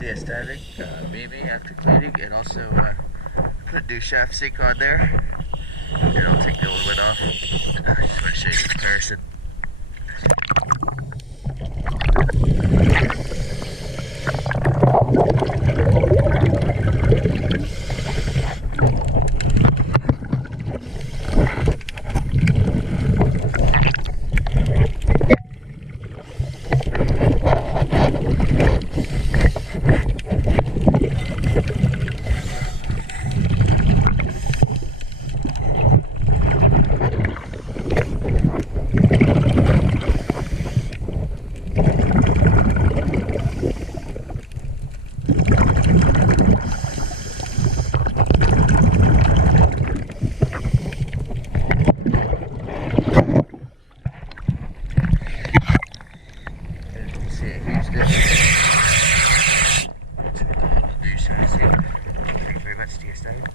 de-estatic, maybe after cleaning, and also put a new shaft sink on there, and I'll take the old one off. I just want to show you the comparison. See a huge difference. Thank you very much, de-estatic.